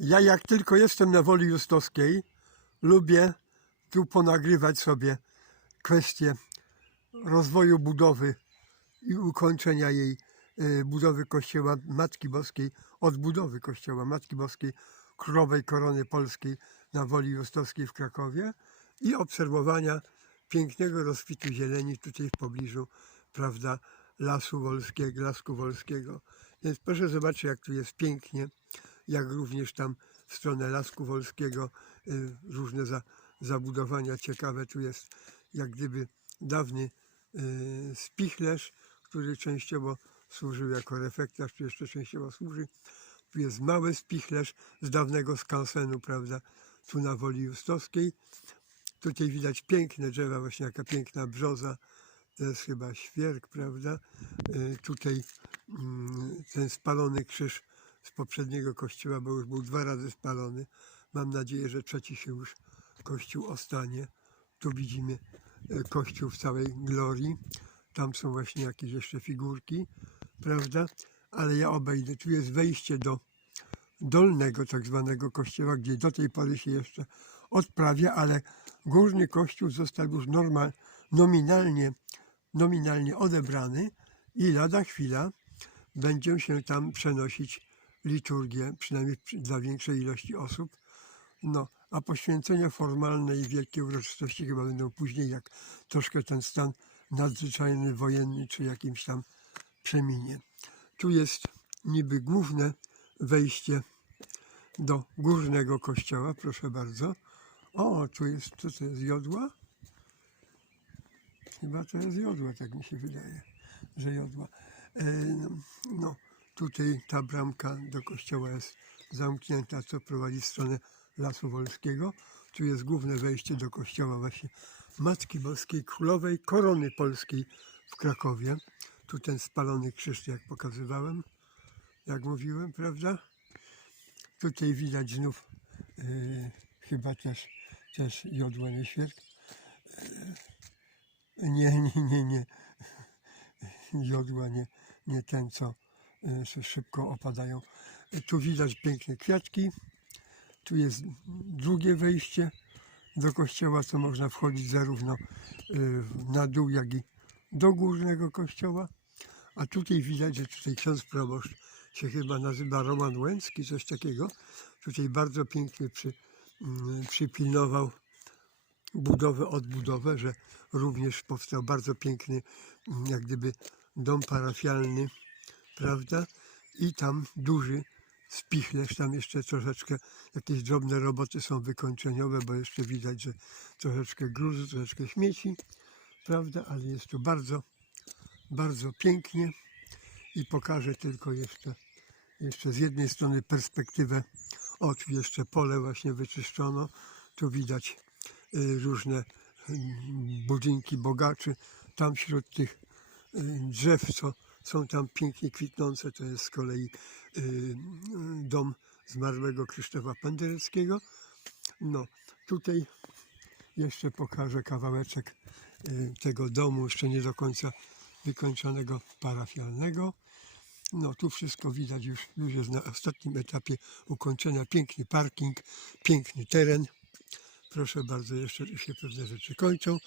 Ja jak tylko jestem na Woli Justowskiej, lubię tu ponagrywać sobie kwestie rozwoju budowy i ukończenia jej y, budowy Kościoła Matki Boskiej, odbudowy Kościoła Matki Boskiej Królowej Korony Polskiej na Woli Justowskiej w Krakowie i obserwowania pięknego rozkwitu zieleni tutaj w pobliżu, prawda, Lasu Wolskiego, Lasku Wolskiego. Więc proszę zobaczyć, jak tu jest pięknie, jak również tam w stronę Lasku Wolskiego y, różne za, zabudowania ciekawe. Tu jest jak gdyby dawny y, spichlerz, który częściowo służył jako refektarz, tu jeszcze częściowo służy. Tu jest mały spichlerz z dawnego skansenu, prawda, tu na Woli Justowskiej. Tutaj widać piękne drzewa, właśnie jaka piękna brzoza. To jest chyba świerk, prawda? Y, Tutaj mm, ten spalony krzyż z poprzedniego kościoła, bo już był dwa razy spalony. Mam nadzieję, że trzeci się już kościół ostanie. Tu widzimy y, kościół w całej glorii. Tam są właśnie jakieś jeszcze figurki, prawda? Ale ja obejdę. Tu jest wejście do dolnego tak zwanego kościoła, gdzie do tej pory się jeszcze odprawia, ale górny kościół został już normal, nominalnie, nominalnie odebrany i lada chwila będzie się tam przenosić liturgię, przynajmniej przy- dla większej ilości osób. No, a poświęcenia formalne i wielkie uroczystości chyba będą później, jak troszkę ten stan nadzwyczajny, wojenny czy jakimś tam przeminie. Tu jest niby główne wejście do górnego kościoła, proszę bardzo. O, tu jest, co to jest, jodła? Chyba to jest jodła, tak mi się wydaje, że jodła. E, no, no, tutaj ta bramka do kościoła jest zamknięta, co prowadzi w stronę Lasu Wolskiego. Tu jest główne wejście do kościoła właśnie Matki Boskiej Królowej Korony Polskiej w Krakowie. Tu ten spalony krzyż, jak pokazywałem, jak mówiłem, prawda? Tutaj widać znów yy, chyba też, też jodłany świerk. Yy, nie, nie, nie, nie. Jodła nie, nie ten, co szybko opadają. Tu widać piękne kwiatki. Tu jest drugie wejście do kościoła, co można wchodzić zarówno yy, na dół, jak i do górnego kościoła. A tutaj widać, że tutaj ksiądz proboszcz się chyba nazywa Roman Łęcki, coś takiego. Tutaj bardzo pięknie przy, przypilnował budowę, odbudowę, że również powstał bardzo piękny, jak gdyby dom parafialny, prawda? I tam duży spichlerz, tam jeszcze troszeczkę jakieś drobne roboty są wykończeniowe, bo jeszcze widać, że troszeczkę gruzu, troszeczkę śmieci, prawda? Ale jest tu bardzo, bardzo pięknie i pokażę tylko jeszcze, jeszcze z jednej strony perspektywę, o jeszcze pole właśnie wyczyszczono, tu widać y, różne y, budynki bogaczy, tam wśród tych y, drzew, co są tam pięknie kwitnące, to jest z kolei y, dom zmarłego Krzysztofa Pendereckiego. No, tutaj jeszcze pokażę kawałeczek y, tego domu, jeszcze nie do końca wykończonego parafialnego. No tu wszystko widać już, już jest na ostatnim etapie ukończenia. Piękny parking, piękny teren. Proszę bardzo, jeszcze się pewne rzeczy kończą.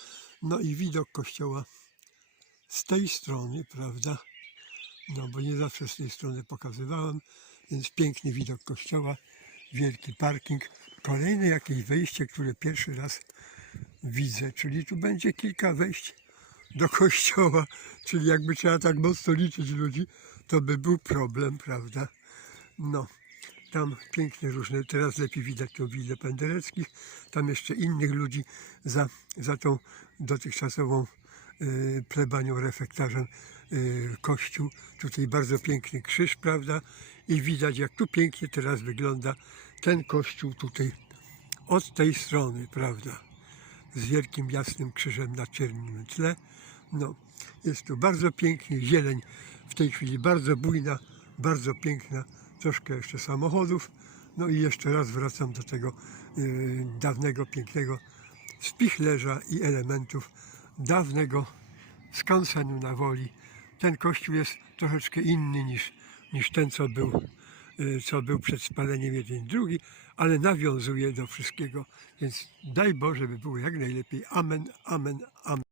No i widok kościoła z tej strony, prawda? No bo nie zawsze z tej strony pokazywałem, więc piękny widok kościoła, wielki parking. Kolejne jakieś wejście, które pierwszy raz widzę, czyli tu będzie kilka wejść do kościoła, czyli jakby trzeba tak mocno liczyć ludzi, to by był problem, prawda? No, tam pięknie różne, teraz lepiej widać tą willę Pendereckich, tam jeszcze innych ludzi za, za tą dotychczasową plebanią, refektarzem y, kościół. Tutaj bardzo piękny krzyż, prawda? I widać jak tu pięknie teraz wygląda ten kościół tutaj od tej strony, prawda? z wielkim jasnym krzyżem na czerwonym tle. No, jest tu bardzo pięknie, zieleń w tej chwili bardzo bujna, bardzo piękna, troszkę jeszcze samochodów. No i jeszcze raz wracam do tego yy, dawnego, pięknego spichlerza i elementów dawnego skansenu na woli. Ten kościół jest troszeczkę inny niż, niż ten, co był y, co był przed spaleniem jeden drugi, ale nawiązuje do wszystkiego. Więc daj Boże, by było jak najlepiej. Amen, amen, amen.